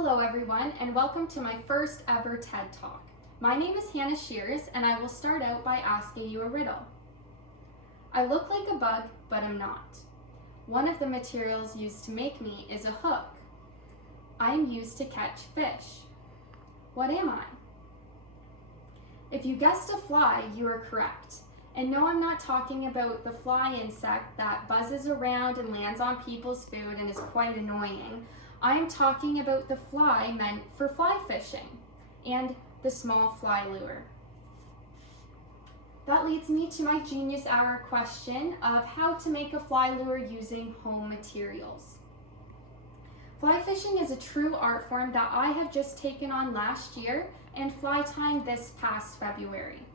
Hello everyone, and welcome to my first ever TED Talk. My name is Hannah Shears, and I will start out by asking you a riddle. I look like a bug, but I'm not. One of the materials used to make me is a hook. I am used to catch fish. What am I? If you guessed a fly, you are correct. And no, I'm not talking about the fly insect that buzzes around and lands on people's food and is quite annoying. I am talking about the fly meant for fly fishing and the small fly lure. That leads me to my Genius Hour question of how to make a fly lure using home materials. Fly fishing is a true art form that I have just taken on last year and fly tying this past February.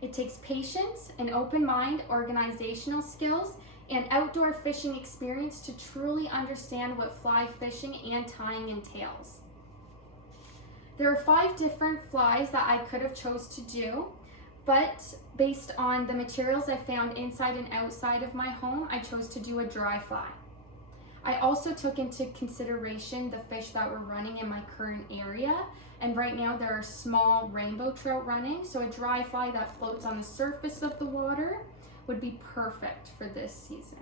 It takes patience, an open mind, organizational skills, and outdoor fishing experience to truly understand what fly fishing and tying entails. There are 5 different flies that I could have chose to do, but based on the materials I found inside and outside of my home, I chose to do a dry fly. I also took into consideration the fish that were running in my current area, and right now there are small rainbow trout running, so a dry fly that floats on the surface of the water would be perfect for this season.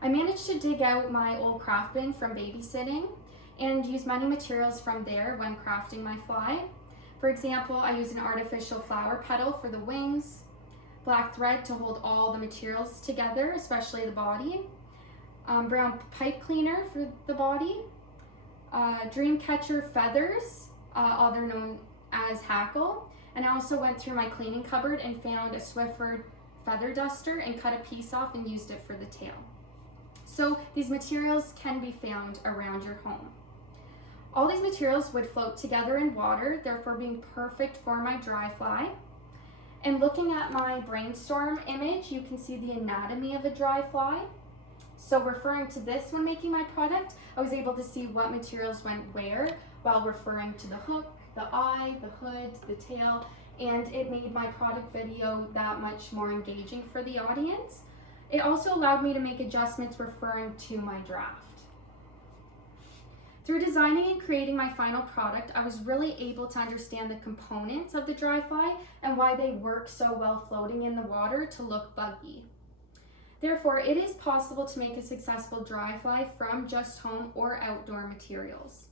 I managed to dig out my old craft bin from babysitting and use many materials from there when crafting my fly. For example, I used an artificial flower petal for the wings, black thread to hold all the materials together, especially the body, brown pipe cleaner for the body, Dreamcatcher feathers, other known as hackle, and I also went through my cleaning cupboard and found a Swiffer feather duster and cut a piece off and used it for the tail. So these materials can be found around your home. All these materials would float together in water, therefore being perfect for my dry fly. And looking at my brainstorm image, you can see the anatomy of a dry fly. So referring to this when making my product, I was able to see what materials went where while referring to the hook, the eye, the hood, the tail, and it made my product video that much more engaging for the audience. It also allowed me to make adjustments referring to my draft. Through designing and creating my final product, I was really able to understand the components of the dry fly and why they work so well floating in the water to look buggy. Therefore, it is possible to make a successful dry fly from just home or outdoor materials.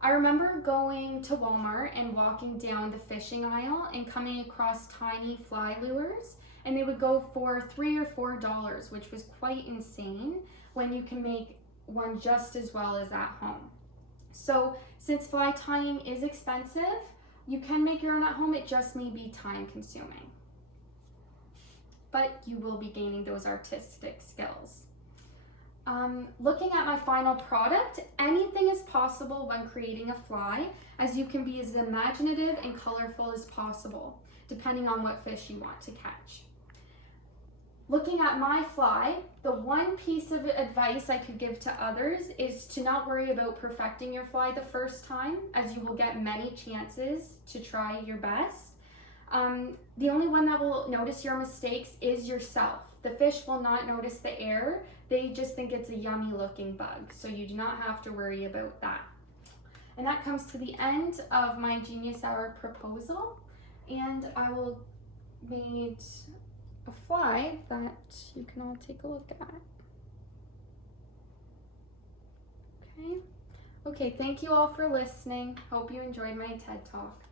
I remember going to Walmart and walking down the fishing aisle and coming across tiny fly lures, and they would go for $3 or $4, which was quite insane when you can make one just as well as at home. So since fly tying is expensive, you can make your own at home, it just may be time consuming. But you will be gaining those artistic skills. Looking at my final product, anything is possible when creating a fly, as you can be as imaginative and colorful as possible, depending on what fish you want to catch. Looking at my fly, the one piece of advice I could give to others is to not worry about perfecting your fly the first time, as you will get many chances to try your best. The only one that will notice your mistakes is yourself. The fish will not notice the error. They just think it's a yummy looking bug. So you do not have to worry about that. And that comes to the end of my Genius Hour proposal. And I will make a fly that you can all take a look at. Okay, thank you all for listening. Hope you enjoyed my TED Talk.